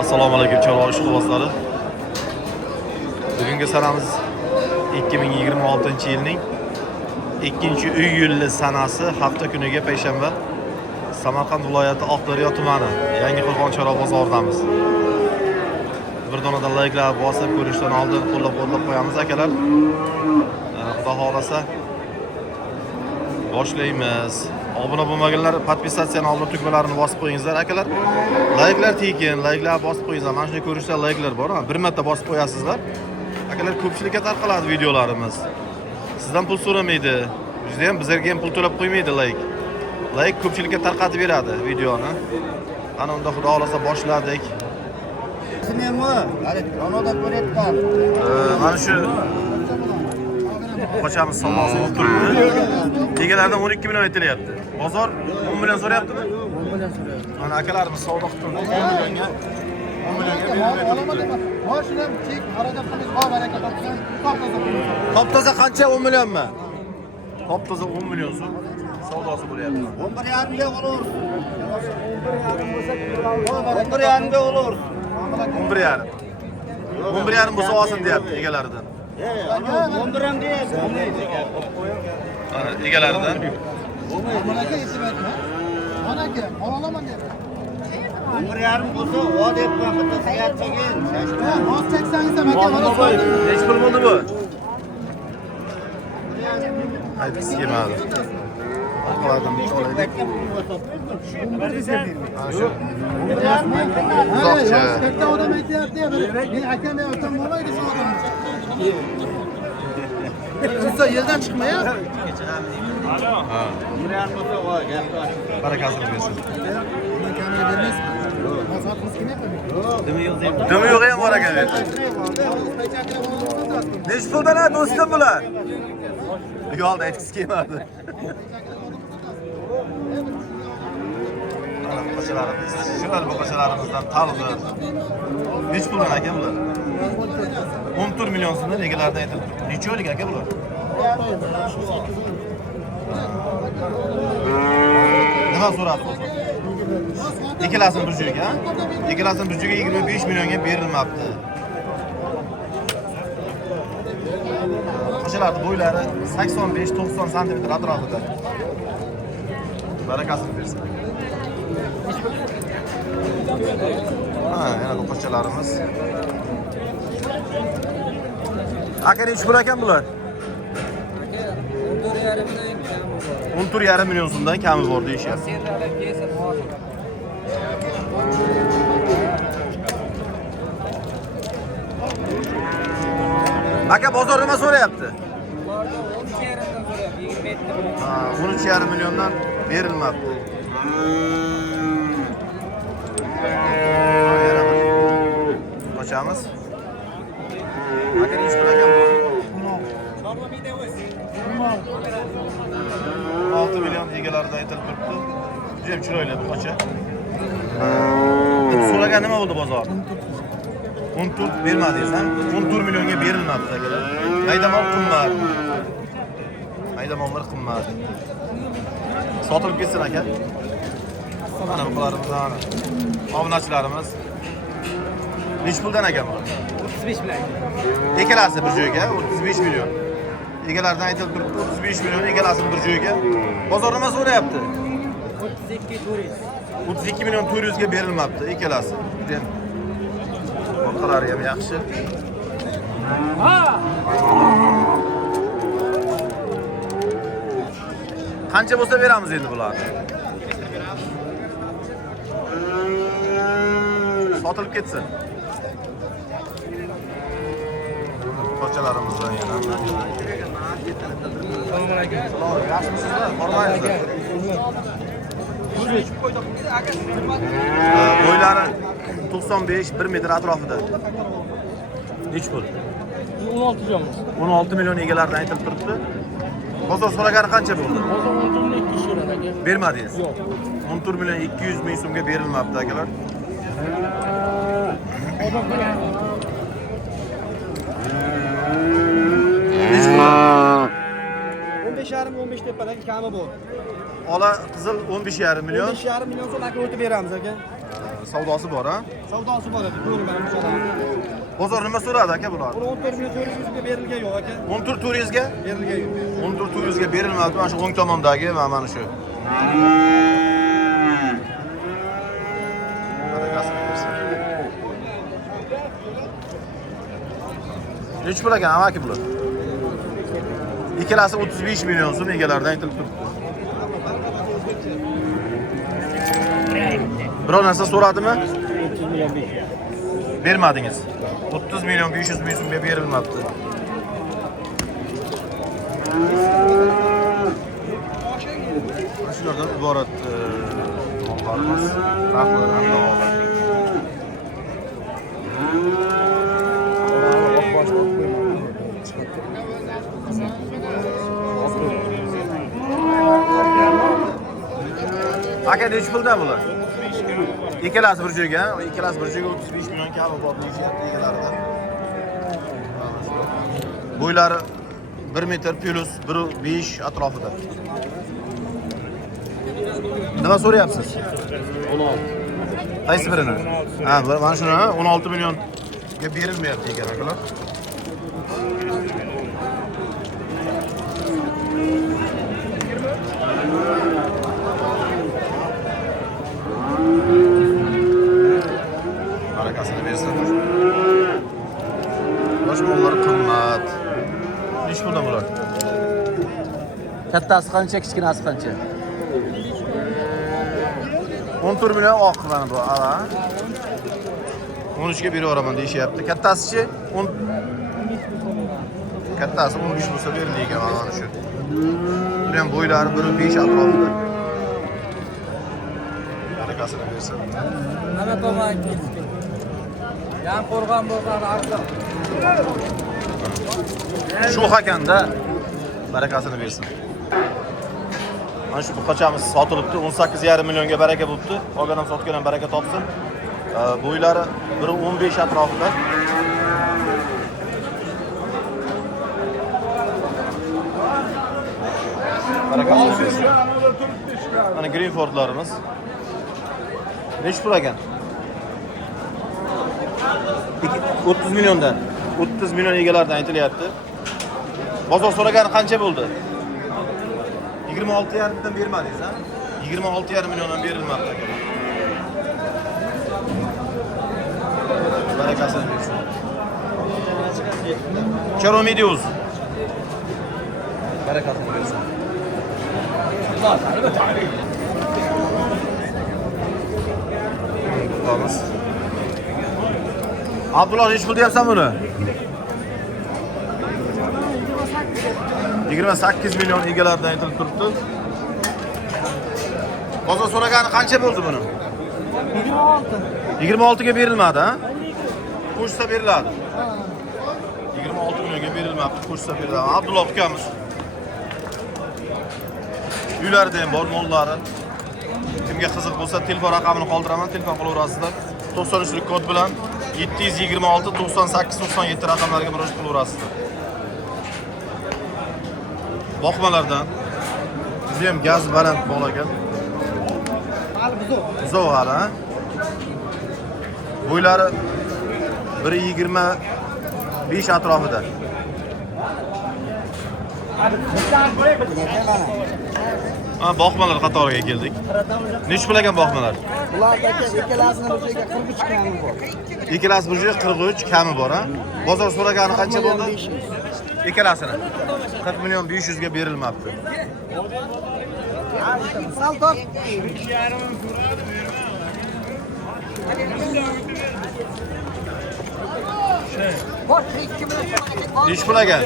Assalomu alaykum chorva ishqibozlari. Bugungi sanamiz 2026-yilning 2-iyul sanasi hafta kuniga payshanba Samarqand viloyati Oqdaryo tumani Yangiqo'rg'on chorva bozoridamiz. Bir donadan layklar bosib ko'rishdan oldin qo'llab-quvvatlab qo'yamiz akalar. Xudo xolasa boshlaymiz. Obuna bo'lmaganlar podpisatsiyani oldin tugmalarini bosib qo'yingizlar akalar. Layklar tekin, layklar bosib qo'yingizlar. Mana shunday ko'rishda layklar bor, bir marta bosib qo'yasizlar. Akalar ko'pchilikka tarqaladi videolarimiz. Sizdan pul so'ramaydi. Bizda ham bizlarga ham pul to'lab qo'ymaydi layk. Layk ko'pchilikka tarqatib beradi videoni. Ana unda xudo xolasa boshladik. Mana shu qo'chamiz somosi bo'lib turibdi. Egalardan 12 million aytilyapti. Bozor 10 million so'rayaptimi? 10 million so'rayapti. Mana akalarimiz savdo qilib turibdi. 10 millionga berib. Boshdan chek harakat qilish va baraka topsan, Top toza qancha? 10 millionmi? Top toza 10 million so'm savdosi bo'lyapti. 11.5 ga olur. 11.5 ga olur. 11.5. 11.5 bo'lsa olsin deyapti egalaridan. 11 deyapti. Mana egalaridan. Amalaga yetmayapti. Onaka, ololaman deyapti. 11.5 bo'lsa, o deyapman, bitta sigaret chegin. Rost cheksangiz ham aka, mana shu. Hech pul bo'ldi bu. Haydi skemadi. Oqlardan bitta olaylik. Shu. Uzoqcha. Katta odam aytyapti, men akam aytam bo'lmaydi shu odam. Siz yerdan chiqmayapti. Ha. Barakasini bersin. Akamga bermaysizmi? Sotimiz kemayapti. Dimi yo'q ham bor ekan. Nech puldan do'stim bular? Yo'lda aytgisi kelmadi. Mana qo'shalarimiz, shular bu qo'shalarimizdan talg'ir. Nech puldan aka bular? 14 million so'mdan egalardan aytildi. Necha oylik aka bular? Nima so'radi bozor? Ikkalasini bir joyga, ikkalasini bir joyga 25 millionga berilmabdi. Qo'shalarning bo'ylari 85-90 sm atrofida. Barakasini bersin. Ha, yana bu qo'shalarimiz. Aka nechi pul ekan bular? 14,5 million so'mdan kami bor deyishyapti. Aka bozor nima so'rayapti? 13,5 milliondan berilmabdi. Yana bir qo'chamiz. Aka nechi pul ekan bu? 16 million egalaridan aytilib turibdi. Juda ham chiroyli bu qo'cha. So'ragan nima bo'ldi bozor? 14 bermadingiz, ha? 14 millionga berilmabdi akalar. Maydamol qimmat. Maydamollar qimmat. Sotilib ketsin aka. Mana bularimiz ana. Obunachilarimiz. Nech puldan ekan bu? 35 million. Ikkalasi bir joyga 35 million. Egalardan aytilib turibdi 35 million egalasi bir joyga. Bozor nima so'rayapti? 32 million 400 ga berilmabdi ikkalasi. Orqalari ham yaxshi. Qancha bo'lsa beramiz endi bularni? Sotilib ketsin. Qo'chalarimizdan yana. Assalomu alaykum. Yaxshimisizlar? Hormaysizlar. Bo'ylari 95 1 metr atrofida. Nech pul? 16 million. 16 million egalaridan aytilib turibdi. Bozor so'ragani qancha bo'ldi? Bozor 14 million 200 so'radi aka. Bermadingiz? Yo'q. 14 million 200 ming so'mga berilmabdi akalar. Nech pul? 15,5 tepadagi kami bor. Ola qizil 15,5 million. 15,5 million so'm aka o'tib beramiz aka. savdosi bor, ha? Savdosi bor edi, ko'rmadim o'shalar. Bozor nima so'radi aka bular? 14 million 400 ga berilgan yo'q aka. 14 400 ga? Berilgan yo'q. 14 400 ga berilmadi. Mana shu o'ng tomondagi mana shu. Barakasini bersin. Nechi pul ekan amaki bular? Ikkalasi 35 million so'm egalaridan aytilib turibdi. Biror narsa so'radimi? 30 million 500. Bermadingiz. 30 million 500 ming so'mga berilmabdi. Shulardan iborat mollarimiz. Rahmat, rahmat. Aka nechi puldan bular? Ikkalasi bir joyga, ikkalasi bir joyga 35 million kabi bor deyishyapti egalaridan. Bo'ylari 1 metr plus 1.5 atrofida. Nima so'rayapsiz? 16. Qaysi birini? Ha, mana shuni 16 millionga berilmayapti ekan akalar. Barakasini bersin. Bosh mollar qimmat. Nechi puldan bular? Kattasi qancha, kichkinasi qancha? 14 million oq mana bu, ala. 13 ga beraveraman deyishyapti. Kattasi-chi? 10 Kattasi 15 bo'lsa berildi ekan mana shu. Bular ham bo'ylari 1.5 atrofida. Barakasini bersin. Nima tomon ketdi? Yan qo'rg'on bo'lgan arzon. Shu hakanda barakasini bersin. Mana shu buqachamiz sotilibdi. 18,5 millionga baraka bo'libdi. Olgan ham sotgan ham baraka topsin. Bo'ylari 1.15 atrofida. Barakasini bersin. Mana Greenfordlarimiz. Nechi pul ekan? 30 milliondan. 30 million egalaridan aytilyapti. Bozor so'ragani qancha bo'ldi? 26,5 dan bermadingiz, ha? 26,5 milliondan berilmadi. Barakasini bersin. Charomedius. Barakasini bersin. Tutamiz. Abdullah nechi pul deyapsan buni? 28 million egalaridan aytilib turibdi. Bozor so'ragani qancha bo'ldi buni? 26 ga berilmadi, ha? Qo'shsa beriladi. 26 millionga berilmabdi, qo'shsa beriladi. Abdullah ukamiz. Uylarida ham bor mollari. Kimga qiziq bo'lsa, telefon raqamini qoldiraman, telefon qilaverasizlar. 93 kod bilan 726 98 97 raqamlarga murojaat qilaverasizlar. Boqmalardan juda ham gaz baland bol ekan. Buzoq hali, ha? Bo'ylari 1.25 atrofida. Boqmalar qatoriga keldik. Nechi pul ekan boqmalar? Bulardagi ikkalasini bir joyga 43 kami bor. Ikkalasi bir joyga 43 kami bor, ha? Bozor so'ragani qancha bo'ldi? Ikkalasini 40 million 500 ga berilmabdi. Sal top. Nechi pul ekan?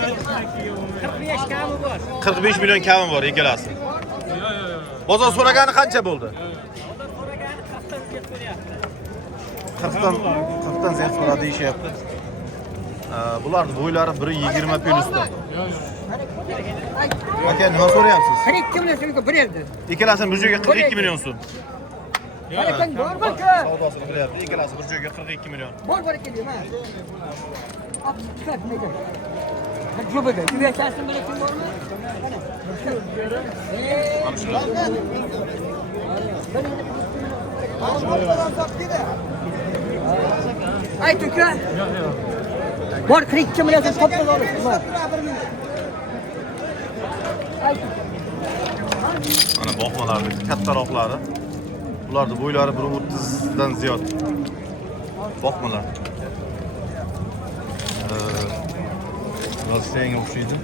45 million kami bor ikkalasi. Bozor so'ragani qancha bo'ldi? 40dan ziyod so'radi deyishyapti. Bularning bo'ylari 1.20 plyusda. Aka, nima so'rayapsiz? 42 million so'mga berildi. Ikkalasini bir joyga 42 million so'm. Barakan bor bu. Savdosini qilyapti. Ikkalasi bir joyga 42 million. Bor baraka deyman. Ab, nega? Jo'baga, yurasini bilasan bormi? Ay Türk'e. Bor 42 milyon sen topla olur. Ana boqmalarni kattaroqlari. Bularning bo'ylari 1.30 dan ziyod. Boqmalar. Biraz senga o'xshaydi.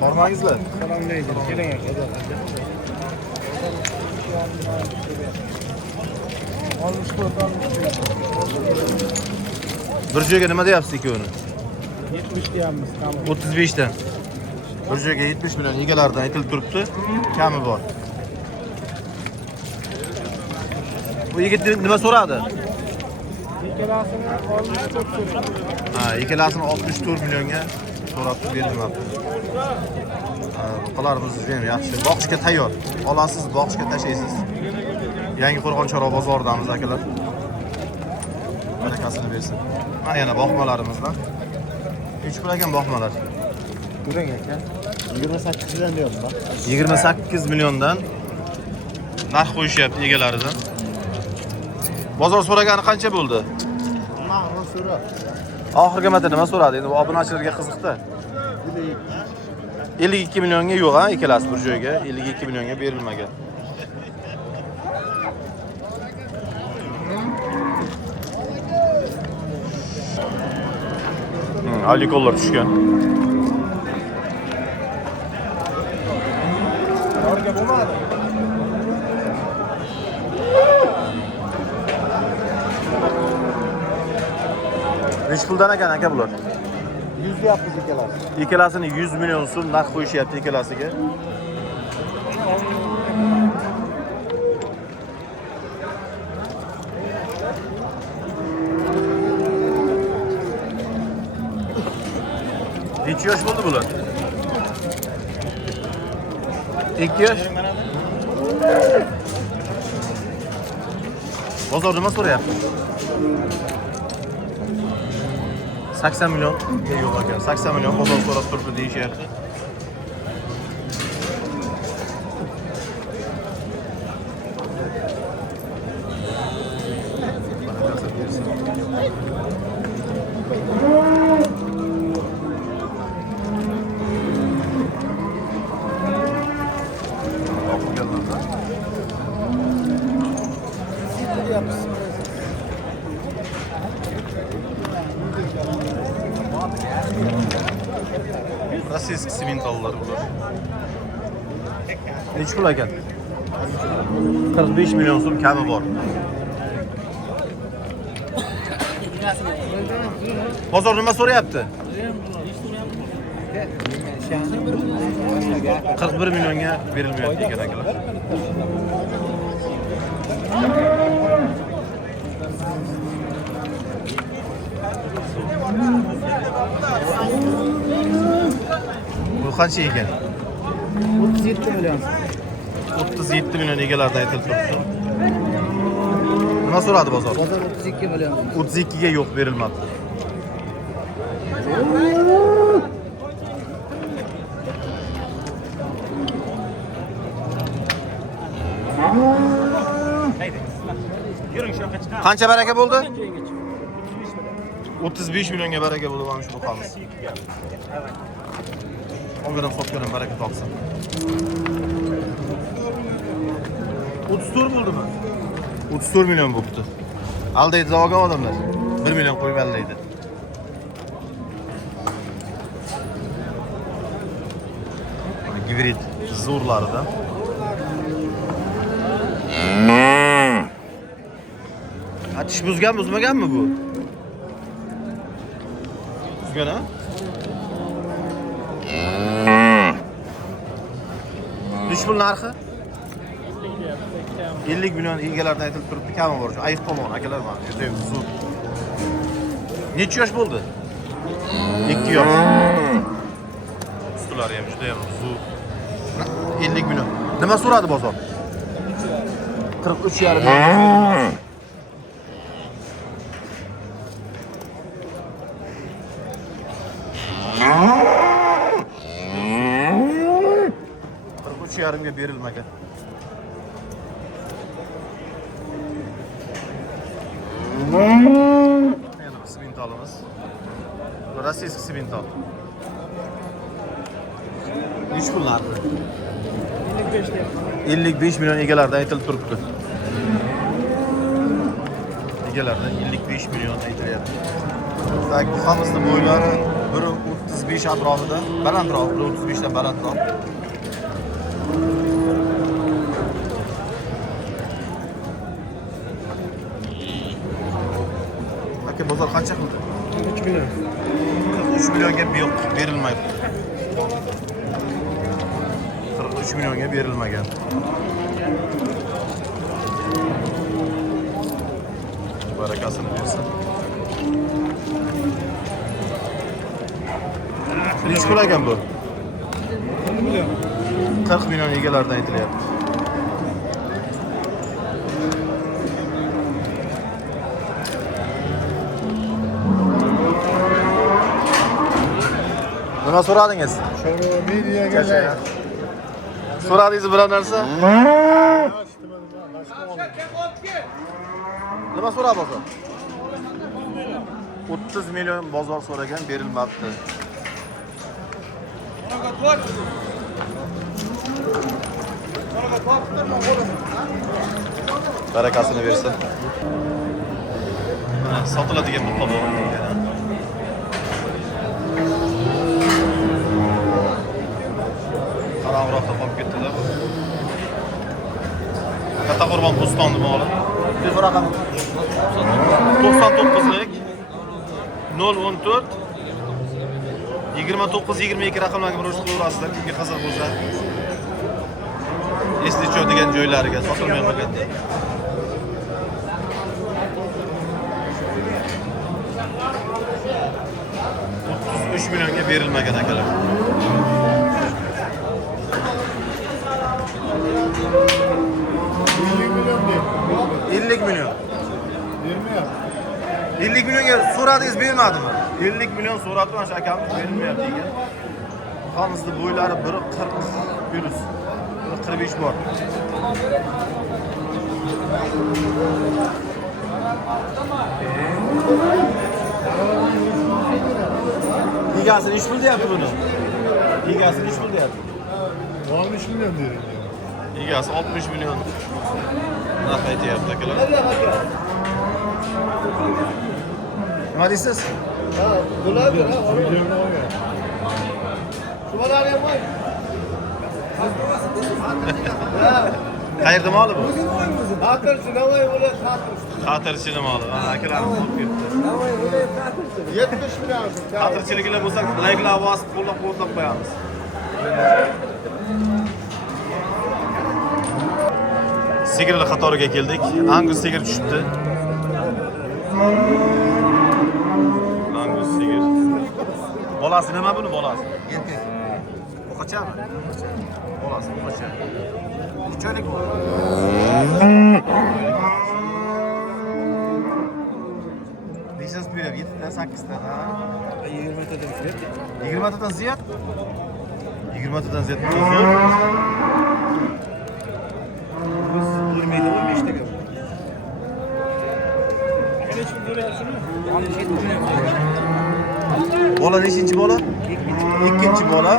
Bormangizlar. Salomlaydi. Keling aka. Bir joyga nima deyapsiz ikkovini? 70 deyapmiz. 35 dan. Bir joyga 70 million egalaridan aytilib turibdi. Kami bor. Bu yigit nima so'radi? Ikkalasini 64 so'radi. Ha, ikkalasini 64 millionga so'rab berilmoqda. Buqalarimiz ham yaxshi. Boqishga tayyor. Olasiz, boqishga tashlaysiz. Yangi Qo'rg'on Chorva bozoridamiz akalar. Barakasini bersin. Mana yana boqmalarimizdan. Necha pul ekan boqmalar? Ko'ring aka. 28 million deyapti. 28 milliondan narx qo'yishyapti egalaridan. Bozor so'ragani qancha bo'ldi? Ma'lum so'ra. Oxirgi marta nima so'radi? Endi bu obunachilarga qiziqda. 52 millionga yo'q ha, ikkalasi bir joyga 52 millionga berilmagan. Alikollar tushgan. Orga bo'lmadi. Necha puldan ekan aka bular? 100 deyapmiz ikkalasi. Ikkalasini 100 million so'm narx qo'yishyapti ikkalasiga. Necha yosh bo'ldi bular? 2 yosh. Bozor nima so'rayapti? 80 milyon yo'q ekan. 80 milyon bozor so'rab turibdi deyishyapti. Rossiyskiy simentallar bular. Necha pul ekan? 45 milyon so'm kami bor. Bozor nima so'rayapti? 41 millionga berilmayapti ekan akalar. Bu qancha ekan? 37 million. 37 million egalardan aytilib turibdi. Nima so'radi bozor? Bozor 32 million. 32 ga yo'q berilmadi. Qancha baraka bo'ldi? 35 millionga baraka bo'ldi mana shu buqamiz. Olgan sotgan baraka topsin. 34 bo'ldimi? 34 million bo'libdi. Aldaydi olgan odamlar. 1 million qo'yib aldaydi. Gibrid zo'rlaridan. Tish buzgan, buzmaganmi bu? Buzgan ha? Necha pul narxi? 50 million egalardan aytilib turibdi, kami bor. Ayiq tomon akalar mana, juda ham zo'r. Necha yosh bo'ldi? 2 yosh. Ustilari ham juda ham zo'r. 50 million. Nima so'radi bozor? 43,5 million. Yarimga berilmagan. Yana bir simentalimiz. Bu rossiyskiy simental. Necha pul narxi? 55 milyon egalardan aytilib turibdi. Egalardan 55 milyon aytilyapti. Tak, buqamizni bo'ylari 1.35 atrofida, balandroq, 1.35 dan balandroq. Aka, bozor qancha qildi? 3 million. 43 millionga yo'q, berilmayapti. 43 millionga berilmagan. Barakasini bersin. Necha pul ekan bu? 40 million egalardan aytilyapti. Nima so'radingiz? Mediaga So'radingiz biror narsa? Nima so'rab bozor? 30 million bozor so'ragan, berilmabdi. Barakasini bersin. Sotiladigan buqa bor. Qaramroqda qolib ketdi-da bu. Katta Qo'rg'on Bo'stonni moli. Telefon raqami 99lik 014 29-22 raqamlarga murojaat qilaverasizlar. Kimga qiziq bo'lsa. Eslicho degan joylariga sotilmay qolgan. 3 millionga berilmagan akalar. Milyon. 50 milyonga so'radingiz, bermadimi? 50 milyon so'radi, mana shu akamiz berilmayapti degan. Buqamizni bo'ylari 1.40 plus, 1.45 bor. Egasini ish pul deyapti buni. Egasini ish pul deyapti. 60 milyon diyor. Egasi 60 milyon. Narx aytyapti akalar. Nima deysiz? Ha, bular milyonga olgan. Shular ham bor. Qayerda moli bu? Xatirchi, Navoiy viloyat xatirchi. Xatirchini moli. Ha, akalarim olib ketdi. Navoiy viloyat xatirchi. 70 million. Xatirchiliklar bo'lsa, layklar bosib, qo'llab-quvvatlab qo'yamiz. Sigirlar qatoriga keldik. Angus sigir tushibdi. Angus sigir. Bolasi nima buni bolasi? Erkak. Qo'qachami? Bolasi qo'qacha. Necholik bu? Nechasi berib? 7 ta, 8 ta, ha? 20 tadan ziyod. 20 tadan ziyod? 20 tadan ziyod. Durmaydi, 15 taga. Bola nechinchi bola? Ikkinchi bola.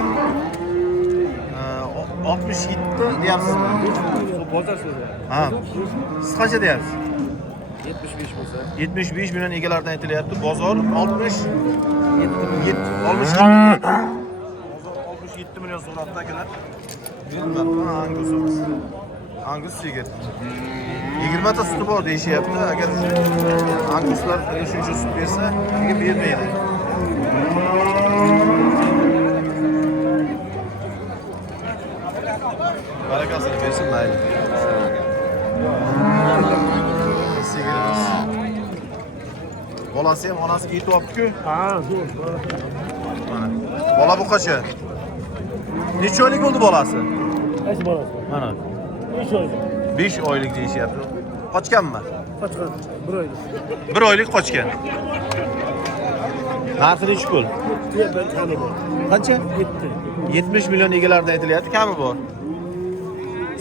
67 deyapsizmi? Bozor so'zi. Ha. Siz qancha deyapsiz? 75 bo'lsa. 75 million egalardan aytilyapti. Bozor 67 million so'rabdi akalar. Bilmabman, Angusimiz. Angus sigir. 20 ta suti bor deyishyapti. Agar Anguslar shuncha sut bersa, nega bermaydi? Barakasini bersin, mayli. Sigirimiz. Bolasi ham onasiga yetib olibdi-ku. Ha, zo'r. Mana. Bola bu qancha? Necha oylik bo'ldi bolasi? Qaysi bolasi? Mana. 5 oylik. 5 oylik deyishyapti. Qochganmi? Qochgan. 1 oylik. 1 oylik qochgan. Narxi nechi pul? Qancha? 70 million egalardan aytilyapti, kami bor.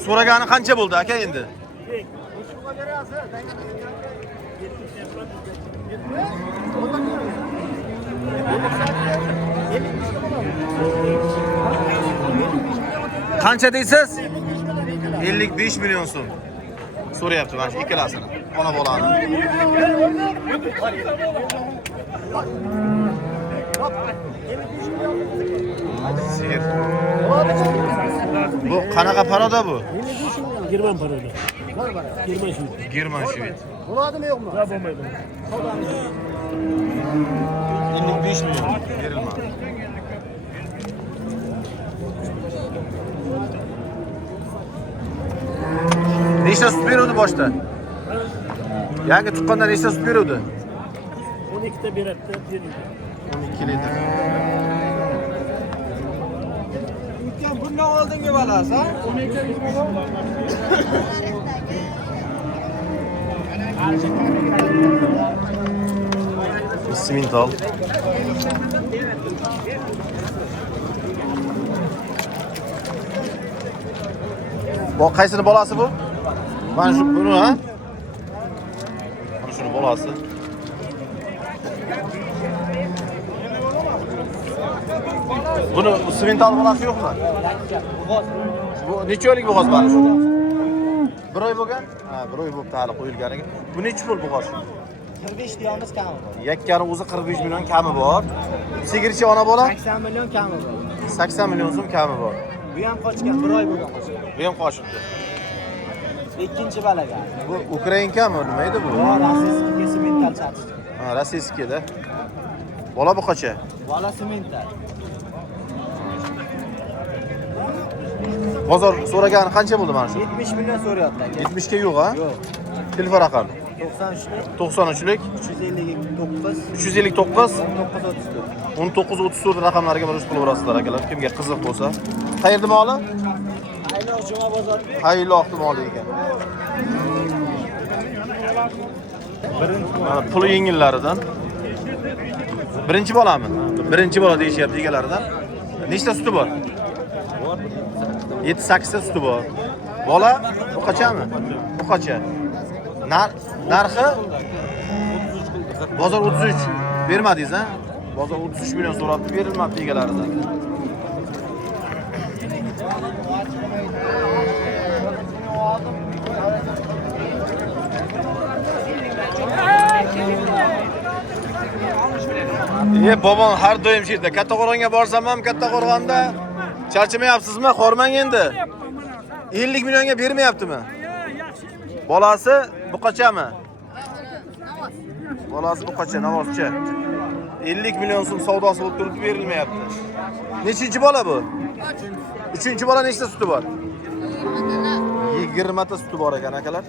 So'ragani qancha bo'ldi aka endi? Qancha deysiz? 55 million so'm. So'rayapti mana shu ikkalasini. Ona bolani. Sigir. Bu qanaqa paroda bu? Girman paroda. Girman şu. German shved. Bo'ladimi yo'qmi? Ha bo'lmaydi. 55 million berilmadi. Nechta sut beruvdi boshda? Yangi tuqqanda nechta sut beruvdi? 12 ta beradi, beradi. 12 litr. Bundan oldingi balasi, ha? Simental. Bu qaysini bolasi bu? Mana shu buni ha? Mana shuni bolasi. Buni simental bolasi yo'qmi? Bu necha oylik bo'g'oz mana shu? Bir oy bo'lgan? Ha, bir oy bo'libdi hali qo'yilganiga. Bu necha pul bo'g'oz? 45 deyamiz kami bor. Yakkani o'zi 45 million kami bor. Sigirchi ona bola 80 million kami bor. 80 million so'm kami bor. Bu ham qochgan, bir oy bo'lgan qochgan. Bu ham qochibdi. Ikkinchi balaga. Bu Ukrainkami nima edi bu? Bu rossiyskiga simental chatishdi. Ha, rossiyskida. Bola bu qancha? Bola simental. Bozor so'ragani qancha bo'ldi mana shu? 70 million so'rayapti aka. 70 ga yo'q, ha? Yo'q. Telefon raqami 93 93lik 359 359 1934 raqamlariga murojaat qilaverasizlar akalar. Kimga qiziq bo'lsa. Qayerda moli? Ayloq juma bozori. Hayloqdi moli ekan. Mana pul yengillaridan. Birinchi bolami? Birinchi bola deyishyapti egalaridan. Nechta suti bor? 7-8 ta suti bor. Bola bu qachami? Bu qacha? Narxi bozor 33 bermadingiz, ha? Bozor 33 million so'rabdi, berilmabdi egalaridan. Bobom har doim shu yerda. Kattaqo'rg'onga borsam ham Kattaqo'rg'onda charchamayapsizmi? Xormang endi. 50 millionga bermayaptimi? Bolasi bu qachami? Bolasi bu qacha, navozchi. 50 million so'm savdosi bo'lib turibdi, berilmayapti. Nechinchi bola bu? 3-chi bola nechta suti bor? 20 ta suti bor ekan akalar.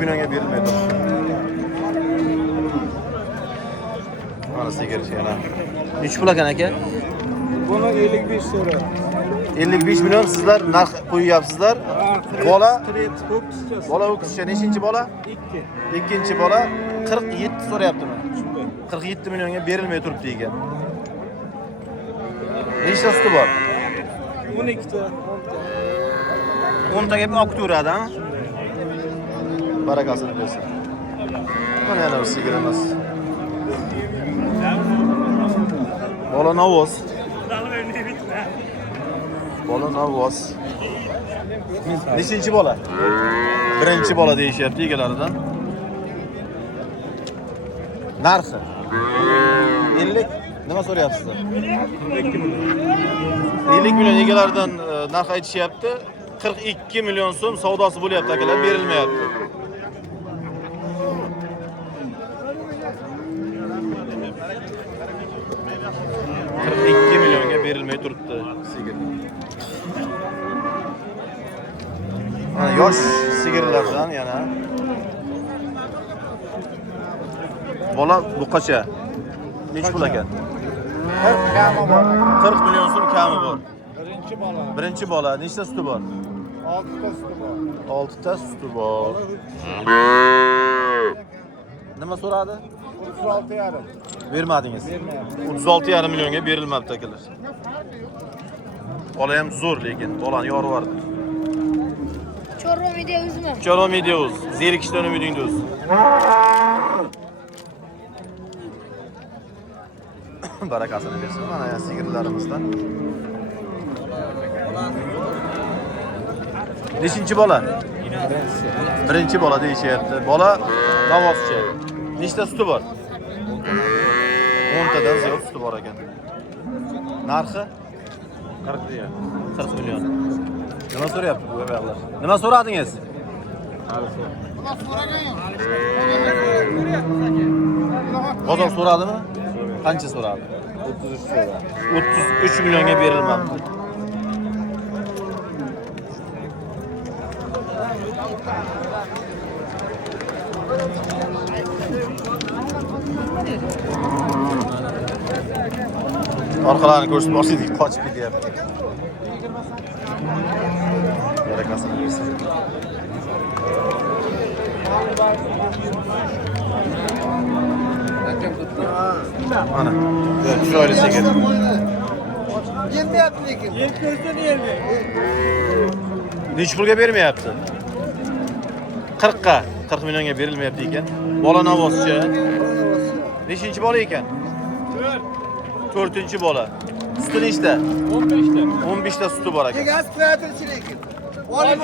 Millionga berilmaydi. Mana sigirchi yana. Nech pul ekan aka? Buni 55 so'ra. 55 million sizlar narx qo'yyapsizlar. Bola o'qishcha nechinchi bola? 2. Ikkinchi bola 47 so'rayaptimi? 47 millionga berilmay turibdi ekan. Nechta suti bor? 12 ta. 10 taga bir olib turadi, ha? Barakasini bersin. Mana yana bir sigirimiz. Bola navoz. Bola navoz. Nechinchi bola? Birinchi bola deyishyapti egalaridan. Narxi 50. Nima so'rayapsizlar? 50 million egalaridan narx aytishyapti. 42 million so'm savdosi bo'lyapti akalar, berilmayapti. Millionga berilmay turibdi sigir. Mana yosh sigirlardan yana. Bola bu qacha? Nech pul ekan? 40 kami bor. 40 million so'm kami bor. Birinchi bola. Birinchi bola nechta suti bor? 6 ta suti bor. 6 ta suti bor. Nima so'radi? 36,5. Bermadingiz. 36,5 millionga berilmabdi akalar. Bola ham zo'r lekin, bolani yori bor. Chorva videomizmi? Chorva videoz, zerikishdan umidingni o'z. Barakasini bersin. Mana ya sigirlarimizdan. Nechinchi bola? Birinchi bola deyishyapti. Bola navozchi. Nechta suti bor? 10 tadan ziyod suti bor ekan. Narxi 40 million. 40 million. Nima so'rayapti bu bog'lar? Nima so'radingiz? Bozor so'radimi? Qancha so'radi? 33 so'radi. 33 millionga berilmabdi. Orqalarini ko'rsatib borsangiz qochib ketyapti. Barakasini bersin. Mana, chiroyli sigir. Yemeyapti lekin. Necha pulga bermayapti? 40 ga, 40 millionga berilmayapti ekan. Bola navozchi. Nechinchi bola ekan? 4-chi bola. Suti nechta? 15 ta. 15 ta suti bor ekan. Gaz tratorchi lekin. Oliy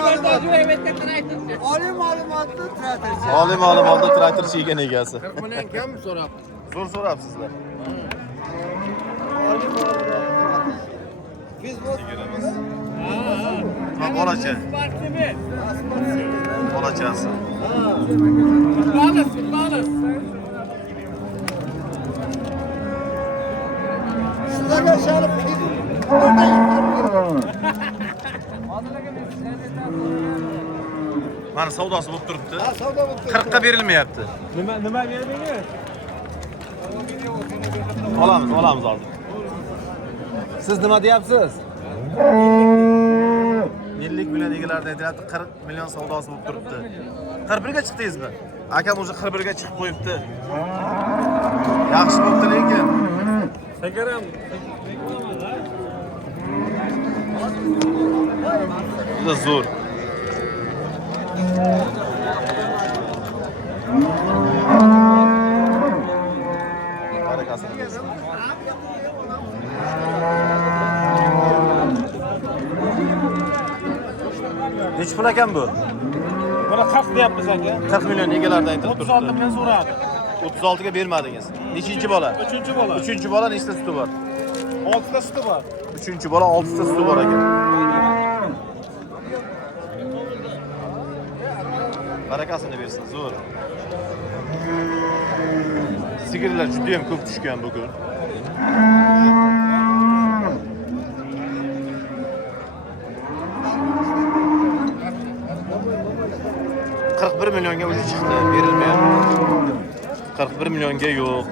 ma'lumotli tratorchi. Oliy ma'lumotli traktorchi ekan egasi. 40 million kam so'rabdi. Zo'r so'rabsizlar. Sigirimiz. Ha, bolacha. Bolachasi. Sizlarga sharif Mana savdosi bo'lib turibdi. Ha, savdo bo'lib 40 ga berilmayapti. Nima berdingiz? Olamiz hozir. Siz nima deyapsiz? 50 million egalarida aytyapti, 40 million savdosi bo'lib turibdi. 41 ga chiqdingizmi? Akam o'zi 41 ga chiqib qo'yibdi. Yaxshi bo'pti lekin. Sagaram. Juda zo'r. Barakasini bersin. Necha pul ekan bu? Buni 40 deyapmiz aka. 40 million egalardan aytilib turibdi. 36 million so'radi. 36 ga bermadingiz. Nechinchi bola? 3-chi bola. 3-chi bola nechta suti bor? 6 ta suti bor. 3-chi bola 6 ta suti bor ekan. Barakasini bersin, zo'r. Sigirlar juda ham ko'p tushgan bugun. $41 millionga o'zi chiqdi, berilmayapti. 41 millionga yo'q.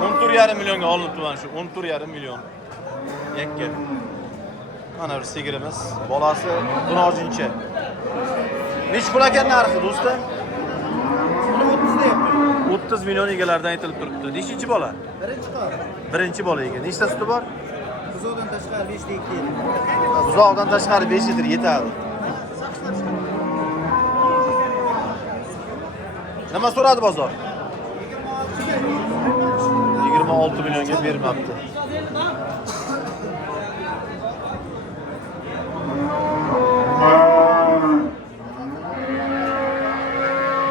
14,5 millionga olinibdi mana shu 14,5 million. Yakka. Mana bir sigirimiz, bolasi 16-chi. Nech pul ekan narxi do'stlar? 30 deyapti. 30 million egalardan aytilib turibdi. Nechinchi bola? Birinchi qor. Birinchi bola ekan. Nechta suti bor? Buzoqdan tashqari 5 ta 2 yil. Buzoqdan tashqari 5 litr yetadi. Nima so'radi bozor? 26 millionga bermabdi.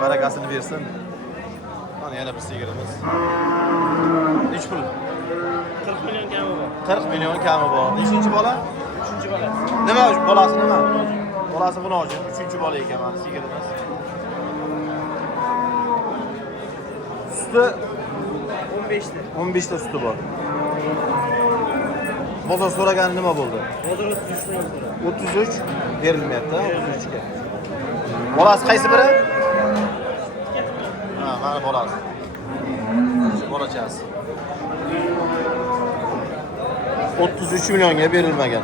Barakasini bersin. Mana yana bir sigirimiz. Nech pul? 40 million kami bor. 40 million kami bor. Nechinchi bola? 3-chi bola. Nima bolasi nima? Bolasi bunojin, 3-chi bola ekan mana sigirimiz. Suti 15 ta. 15 ta suti bor. Bozor so'ragani nima bo'ldi? Bozor 33 so'radi. 33 berilmayapti, 33 ga. Bolasi qaysi biri? Ha, mana bolasi. Bolachasi. 33 millionga berilmagan.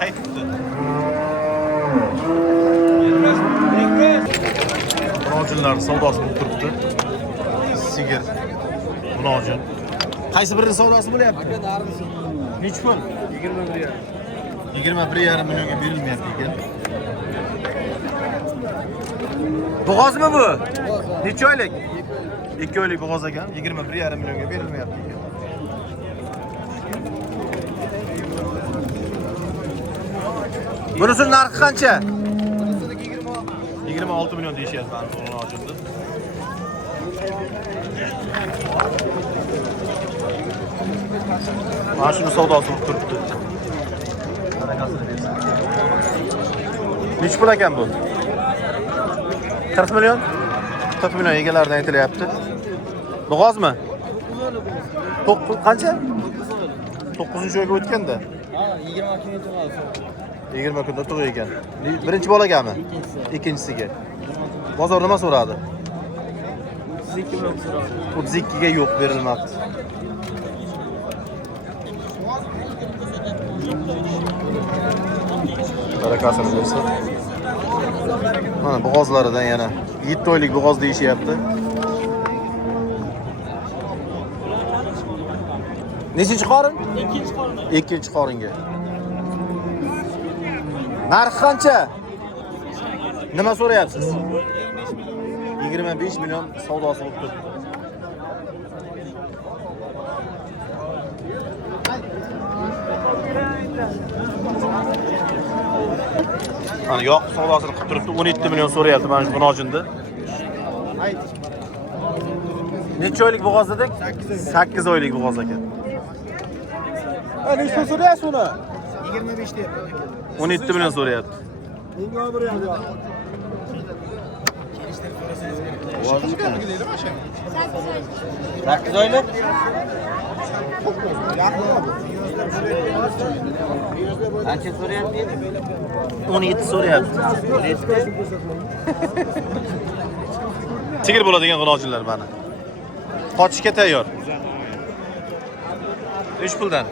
Qaytibdi. Bunojinlar savdosi bo'lib turibdi. Sigir, bunojin. Qaysi birining savdosi bo'lyapti? Nechi pul? 21,5 millionga berilmayapti ekan. Bo'g'ozmi bu? Necha oylik? 2 oylik bo'g'oz ekan, 21,5 millionga berilmayapti ekan. Bunisining narxi qancha? 26 million deyishyapti mana buni ochildi. Mana shuni savdosi bo'lib turibdi. Barakasini bersin. Nechi pul ekan bu? 40 million? 40 million egalaridan aytilyapti. Bo'g'ozmi? Qancha? 9-oyga o'tganda. Ha, 20 kun o'tdi. 20 kunda tug'y ekan. Birinchi bolagami? Ikkinchisiga. Bozor nima so'radi? 32 million so'radi. 32 ga yo'q berilmabdi. Barakasini bersin. Mana bo'g'ozlaridan yana 7 oylik bo'g'oz deyishyapti. Nechinchi qorin? Ikkinchi qoringa. Narxi qancha? Nima so'rayapsiz? 25 million savdosi bo'lib turibdi. Ana yo'q savdosini qilib turibdi. 17 million so'rayapti mana shu bunojinda. Necha oylik bo'g'oz dedik? 8 oylik bo'g'oz ekan. Nechi pul so'rayapsiz uni? 25 deyapti. 17 million so'rayapti. Bunga beryapti. 8 oylik. Qancha so'rayapti? 17 so'rayapti. Sigir bo'ladigan g'unojinlar mana. Qochishga tayyor. Nechi puldan?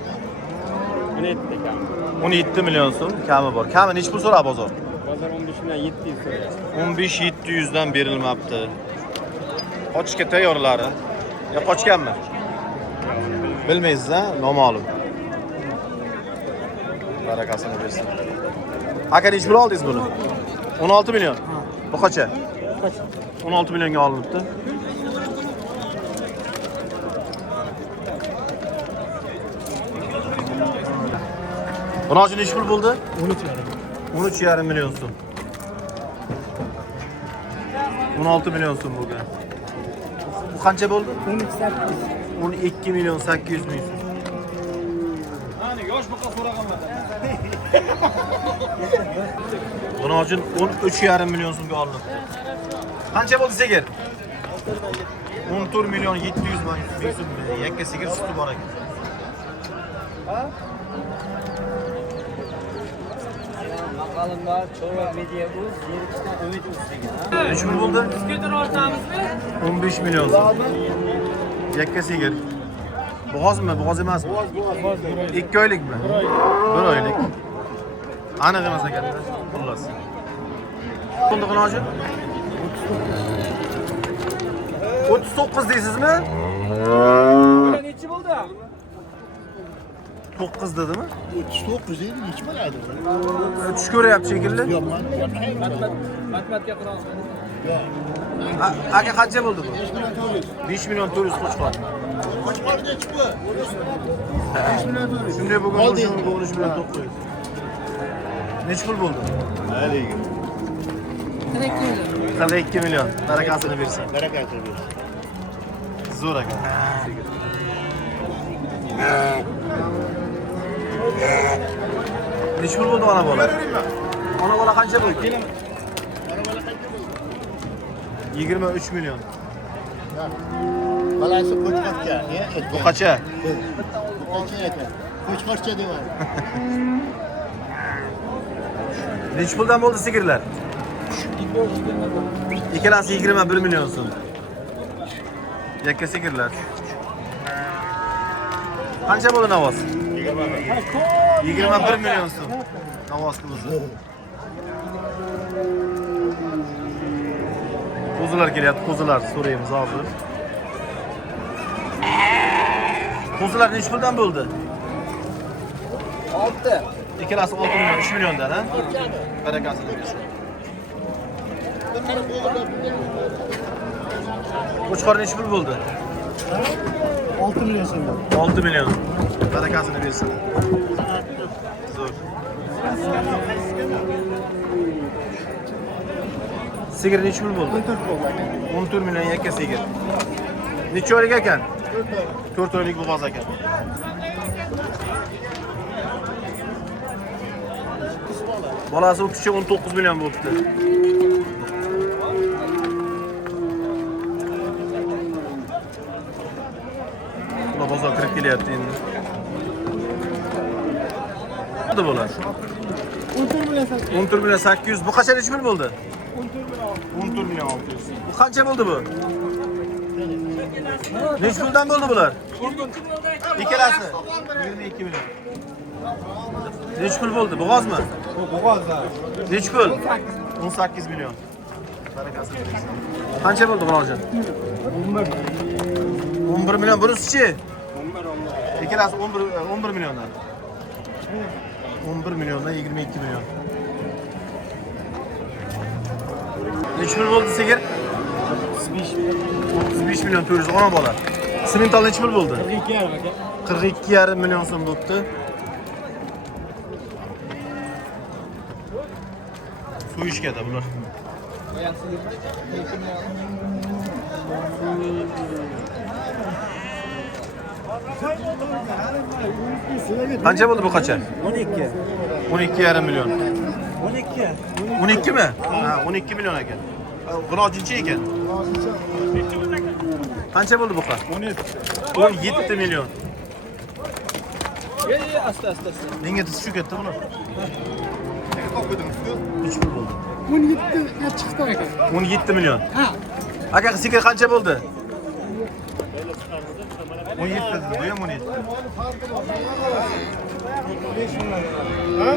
17 million so'm kami bor. Kami nechi pul so'radi bozor? Bozor 15 million 700 so'rayapti. 15-700 dan berilmabdi. Qochishga tayyorlari. Ya qochganmi? Bilmaysiz-a, noma'lum. Barakasini bersin. Aka nechi pul oldingiz buni? 16 million. Bu qancha? 16 millionga olinibdi. Bunojin nechi pul bo'ldi? 13,5 million so'm. 16 million so'm bo'lgan. Bu qancha bo'ldi? 12 million 800 ming so'm. Hani yosh buqa so'raganman. Bunojin 13,5 million so'mga olinibdi. Qancha bo'ldi sigir? 14 million 700 ming so'm. Yakka sigir suti bor ekan. Maqalimlar Chorva Media Uz yeridan umid ustiga. Nechi pul bo'ldi? 15 million so'm. Yakka sigir. Bo'g'ozmi? Bo'g'oz emasmi? 2 oylikmi? 1 oylik. Aniq emas ekanda. Xullas. Bunda qancha? 39 deysizmi? Nechi bo'ldi? 9 dedimi? 39 deydi, nechi bo'ladi? Tush ko'ryapti shekilli. Yo'q, Matematika qilamiz. Aka qancha bo'ldi bu? 5 million 400 qo'chqor. Qo'chqor nechi pul? 5 million 400. Shunday bo'lgan bo'lsa 13 million 900. Nechi pul bo'ldi? 42 million. Barakasini bersin. Barakasini bersin. Zo'r aka. Nechi pul bo'ldi ona bola? Ona bola qancha bo'ldi? 23 million. Balasi qo'chqorcha, Bu qancha? Qancha ekan? Qo'chqorcha deyman. Nechi puldan bo'ldi sigirlar? Ikkalasi 21 million so'm. Yakka sigirlar. Qancha bo'ldi navoz? 25 21 milyon so'm. Navoz quzi. Qo'zilar kelyapti, qo'zilar so'raymiz hozir. Qo'zilar necha puldan bo'ldi? 6. Ikkalasi 6 million, 3 milliondan, ha? Barakasini bersin. Qo'chqor necha pul bo'ldi? 6 milyon so'm. 6 million. Barakasini bersin. Zo'r. Sigir necha pul bo'ldi? 14 million yakka sigir. Necha oylik ekan? 4 oylik bo'g'oz ekan. Bolasi o'tkicha 19 million bo'libdi. Ular bozor kirib kelyapti endi. Nima bo'ladi? 14 million 800. Bu qancha necha pul bo'ldi? 14 million 600. Bu qancha bo'ldi bu? Necha puldan bo'ldi bular? Ikkalasi 22 million. Necha pul bo'ldi? Bo'g'ozmi? Bo'g'oz. Necha pul? 18 million. Barakasi. Qancha bo'ldi G'ulomjon? 11 million. Bunisi-chi? 11. Ikkalasi 11 milliondan. 11 milliondan 22 million. Necha pul bo'ldi sigir? 35 million 400 ona bola. Simental necha pul bo'ldi? 42,5 million so'm bo'libdi. So'yishgada bular. Qancha bo'ldi bu qacha? 12. 12,5 million. 12. 12 mi? Ha, 12 million ekan. G'ulojinchi ekan. Qancha bo'ldi bu qa? 17 million. Asta. Menga tiz shu ketdi bular. Necha pul bo'ldi? 17 chiqdi ekan. 17 million. Ha. Aka sigir qancha bo'ldi? 17 dedi. Bu ham 17. Ha?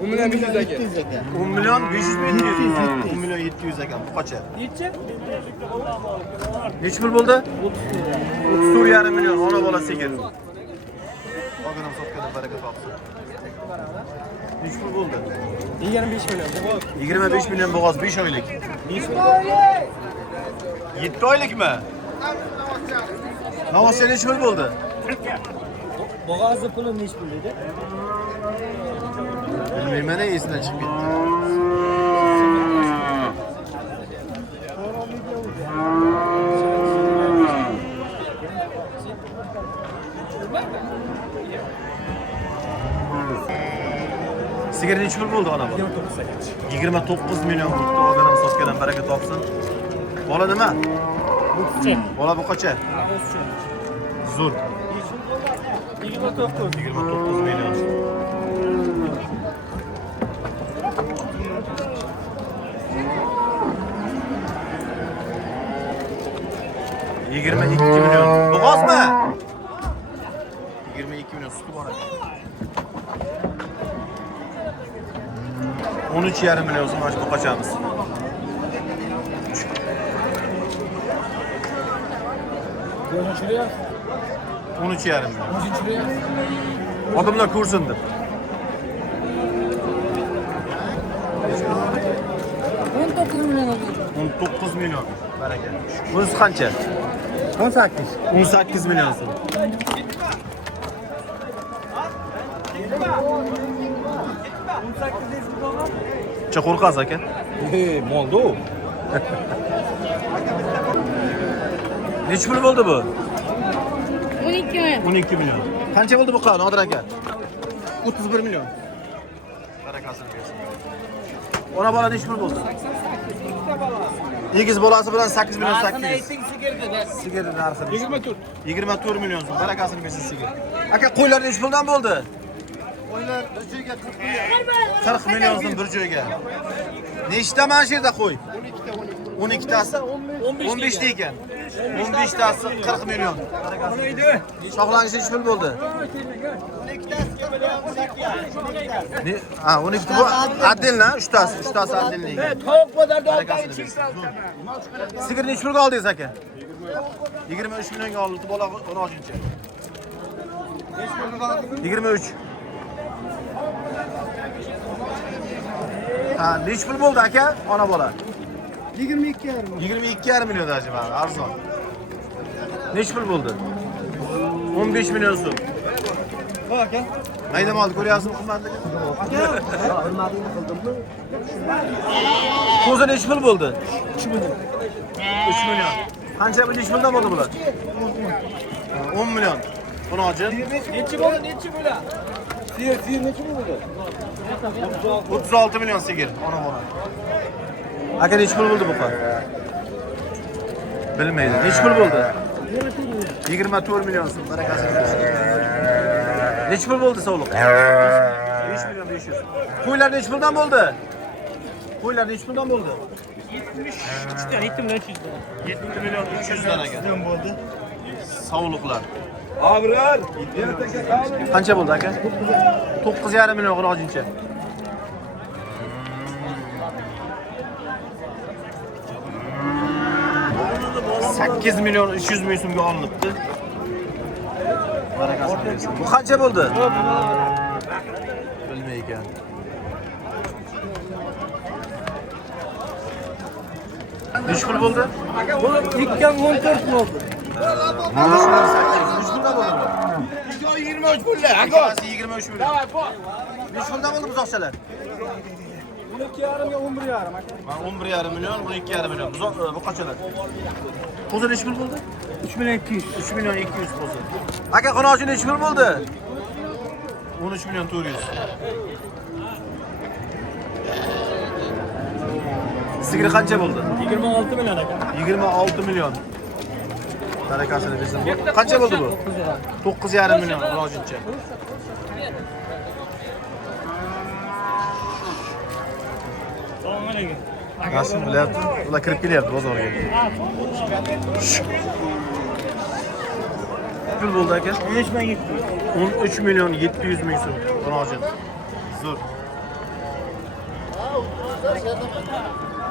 10 million 500 ekan. 10 million 500 mi? 10 million 700 ekan. Bu qacha? Necha? Necha pul bo'ldi? 34,5 million ona bola sigir. Olganam sotganam baraka topsin. Necha pul bo'ldi? 25 million. 25 million bo'g'oz 5 oylik. 7 oylikmi? Navoscha necha pul bo'ldi? Bo'g'ozni puli necha pul edi? Bilmayman, esidan chiqib ketdi. Sigir necha pul bo'ldi ona? 29 million bo'ldi. Olganam sotganam baraka topsin. Bola nima? Bola bu qacha? Zo'r. 29 million. Yigirma 22 million. Bo'g'ozmi? 22 million suti bor ekan. 13,5 million so'm mana bu qachamiz. 13,5 million. Odamlar ko'rsin deb. 19 milyon oluyor. 19 million. Baraka. Bunisi qancha? 18. 18 million so'm. Cha qo'rqasiz aka? Molda u. Necha pul bo'ldi bu? 12 milyon. 12 million. Qancha bo'ldi bu qa, Nodir aka? 31 million. Barakasini bersin. Ona bola necha pul bo'ldi? Egiz bolasi bilan 8 million 800. Sigir narxi 24. 24 million so'm. Barakasini bersin sigir. Aka qo'ylar necha puldan bo'ldi? Qo'ylar bir joyga 40 40 million. million so'm bir joyga. Nechta mana shu yerda qo'y? 12 tasi. 15 ta ekan. 15 tasi 40 million. Shoxlanishi nechi pul bo'ldi? 12 bu отдельно, 3 tasi отдельно. Tovuq bozorda Barakasini bersin. Sigir nechi pulga oldingiz aka? 23 millionga oldi bola rojincha. 23. Ha, nechi pul bo'ldi aka? Ona bola. 22,5. 22,5 million dajim abi, arzon. Nechi pul bo'ldi? 15 million so'm. Ho aka. Mayda molni ko'ryapsizmi qimmatligini? Qo'zi nechi pul bo'ldi? 3 million. 3 million. Qancha bu nechi puldan bo'ldi bular? 10 million. Buni ochib. nechi bo'ldi? Sigir nechi bo'ldi? 36 million sigir, ona bola. Aka nechi pul bo'ldi bu qa? Bilmaydi. Nechi pul bo'ldi? 24 million so'm, barakasini bersin. Nechi pul bo'ldi sog'liq? 5 million 500. Qo'ylar nechi puldan bo'ldi? Qo'ylar nechi puldan bo'ldi? 7 million 300 dan aka. Bo'ldi. Sog'liqlar. Abrar. Qancha bo'ldi aka? 9,5 million g'irojincha. 8 million 300 ming so'mga olinibdi. Barakasini bersin. Bu qancha bo'ldi? Bilmay ekan. Nechi pul bo'ldi? Bu 214 bo'ldi. 3 puldan bo'ldi. 23 pullar. Akasi 23 million. Nechi puldan bo'ldi bu soqchalar? 12,5 ga 11,5 aka. Ben 11,5 milyon, bu 2,5 milyon. Bu kaçalar? Kozu neçi pul buldu? 3 milyon 200. 3 milyon 200 kozu. Aka konaçı neçi pul buldu? 13 milyon 400. Sigiri kança buldu? 26 milyon aka. 26 milyon. Barakasını bilsin. Kança buldu bu? 9,5 milyon rojincha. Nasıl bilyapti? Ular kirib kelyapti bozorga. Pul bo'ldi aka? 13 milyon 700 ming so'm. Rojin. Zo'r.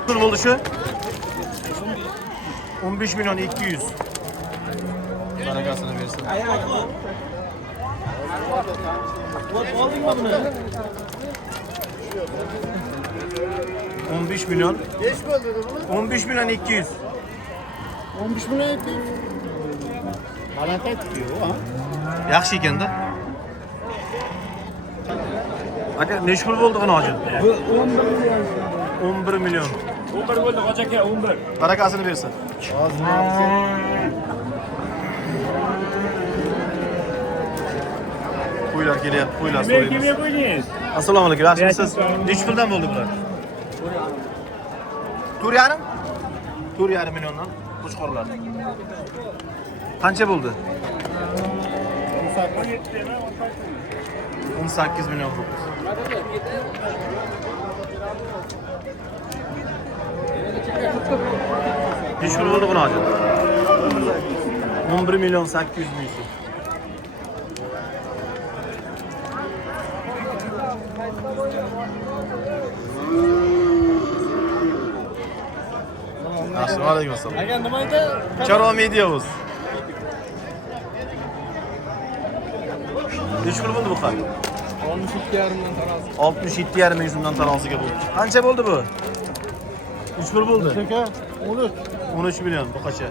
Pul bo'ldi shu? 15 milyon 200. Barakasini bersin. 15 milyon. 15 milyon 200. 15 milyon 200. Baland aytib ha. Yaxshi ekan-da. Aka, necha pul bo'ldi buni hojin? 11 milyon. 11 bo'ldi qo'ch aka, 11. Barakasini bersin. Qo'ylar kelyapti, qo'ylar so'raymiz. qo'ydingiz? Assalomu alaykum, yaxshimisiz? Necha puldan bo'ldi bular? 4,5? 4,5 milliondan qo'chqorlar. Qancha bo'ldi? 18 milyon bo'ldi. Necha pul bo'ldi buni hozir? 11 milyon 800 ming so'm. Assalomu alaykum. Aka nima edi? Chorva Mediauz. Necha pul bo'ldi bu qan? 62,5 dan tarozi. 67,5 ming so'mdan taroziga bo'ldi. Qancha bo'ldi bu? 3 pul bo'ldi. Aka 13. 13 milyon bu qancha?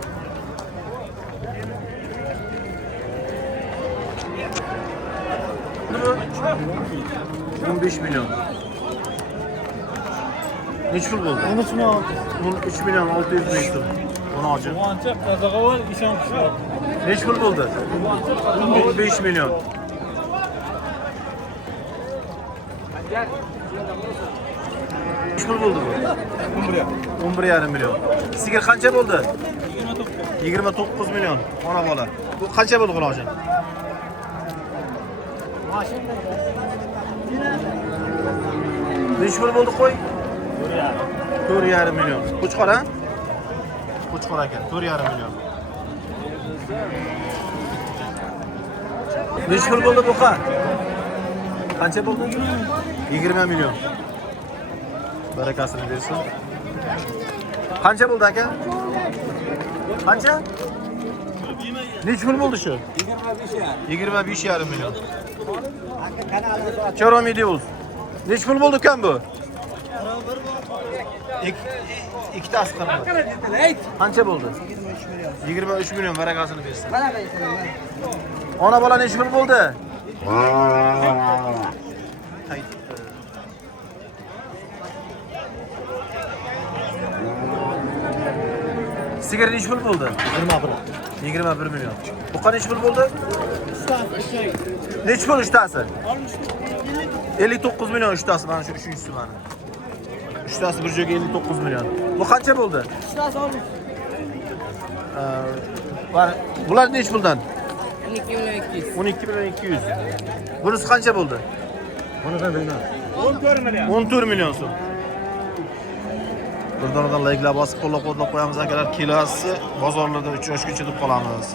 Bu 15 milyon. Necha pul bo'ldi? 13 milyon. 13 milyon 600 ming so'm. Buni ochib. Quvonchi Qozog'avon ishon qishloq. Necha pul bo'ldi? 15 milyon. Necha pul bo'ldi bu? 11,5 milyon. Sigir qancha bo'ldi? 29 milyon. Ona bola. Bu qancha bo'ldi quloqchin? Necha pul bo'ldi qo'y? 4,5 milyon. Qo'chqor ha? Qo'chqor ekan. 4,5 milyon. Necha pul bo'ldi buqa? Qancha bo'ldi? 20 million. Barakasini bersin. Qancha bo'ldi aka? Qancha? Necha pul bo'ldi shu? 25,5 million. Choromi Deus. Necha pul bo'ldi ekan bu? Ikkitasi qanaqa? Qancha bo'ldi? 23 million barakasini bersin. Ona bola necha pul bo'ldi? Sigir necha pul bo'ldi? 21 million. Buqa necha pul bo'ldi? Necha pul uchtasi? 59 million uchtasi, mana shu uchinchisi mana. Uchtasi bir joyga 59 million. Bu qancha bo'ldi? Bular necha puldan? 12 milyon 200. 12 million 200. Bunisi qancha bo'ldi? Bundan bilmem. 14 milyon. 14 million so'm. Bir donadan layklab bosib qo'llab-quvvatlab qo'yamiz akalar. Kelasi bozorlarda uchrashguncha deb qolamiz.